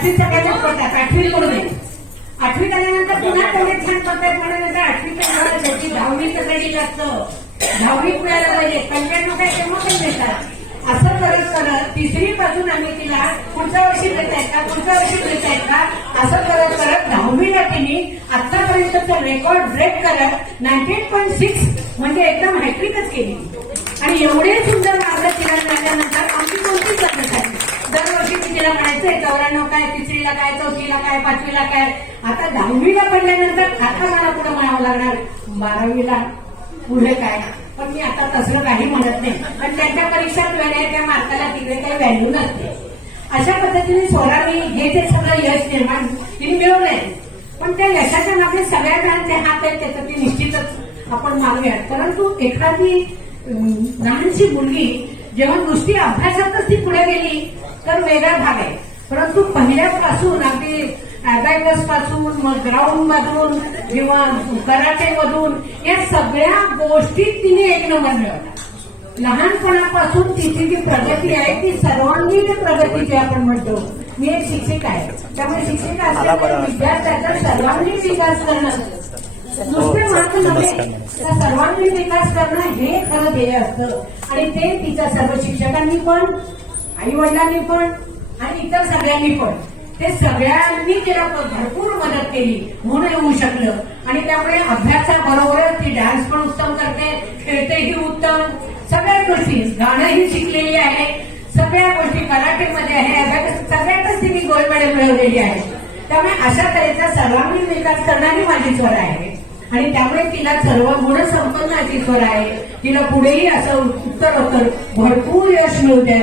8वीत सगळ्यांनाच पडतात, 8वीत पडू नये. 8वीत आल्यानंतर पुन्हा तेवढे छान पडतात म्हणाल्यानंतर 8वीच्या त्याची 10वी कधी लागतं, 10वीत मिळायला पाहिजे. 95 काय तेव्हा पण देतात. असं करत करत 3री पासून आम्ही तिला पुढच्या वर्षी देतायत का, पुढच्या वर्षी देतायत का, असं करत करत 10वीला तिने आतापर्यंतचं रेकॉर्ड ब्रेक करत 98.6 म्हणजे एकदम हॅट्रिकच केली. आणि एवढे सुंदर मार्ग तिला मिळाल्यानंतर आमची कोणतीच लग्न झाली. दरवर्षी मी तिला म्हणायचंय 94 काय, 3रीला काय, 4थीला काय, 5वीला काय. आता 10वीला पडल्यानंतर आता मला पुढे म्हणावं लागणार 12वीला पुढे काय. पण मी आता तसं काही म्हणत नाही, पण त्यांच्या परीक्षात वेळेला त्या मार्काला तिकडे काही व्हॅल्यू नसते. अशा पद्धतीने स्वरावी हे जे सगळं यश निर्माण तिने मिळवलंय. पण त्या यशाच्या मागे सगळ्या जणांचे हात आहेत त्याचं ती निश्चितच आपण मागूयात. परंतु एखादी लहानशी मुलगी जेव्हा नुसती अभ्यासातच ती पुढे गेली तर वेगळा भाग आहे. परंतु पहिल्यापासून अगदी अबॅकस पासून मग ग्राउंड मधून किंवा कराटे मधून या सगळ्या गोष्टीत तिने 1 नंबर मिळवला. लहानपणापासून तिची जी प्रगती आहे ती सर्वांगीण प्रगती जी आपण म्हणतो. मी एक शिक्षिका आहे, त्यामुळे शिक्षिका असल्यामुळे विद्यार्थ्याचा सर्वांगीण विकास करणं नुसते मात्र नव्हे तर सर्वांगीण विकास करणं हे खरं ध्येय असतं. आणि ते तिच्या सर्व शिक्षकांनी पण, आई वडिलांनी पण आणि इतर सगळ्यांनी पण, ते सगळ्यांनी तिला भरपूर मदत केली म्हणून येऊ शकलं. आणि त्यामुळे अभ्यासाबरोबरच ती डान्स पण उत्तम करते, खेळतेही उत्तम, सगळ्या गोष्टी, गाणंही शिकलेली आहे, सगळ्या गोष्टी कराटेमध्ये आहे, सगळ्यातच तिने गोल्ड मेडल मिळवलेली आहे. त्यामुळे अशा तऱ्हेचा सर्वांगीण विकास करणारी माझी स्वर आहे. आणि त्यामुळे तिला सर्व गुण संपन्न अशी स्वर आहे. तिला पुढेही असं उत्तर भरपूर यश मिळते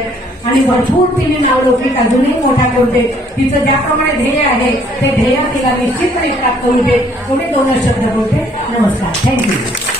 आणि भरपूर तिने नावलौकिक अजूनही मोठा करते. तिचं ज्याप्रमाणे ध्येय आहे ते ध्येय तिला निश्चितपणे प्राप्त होते. तुम्ही 2 शब्द बोलते. नमस्कार, थँक्यू.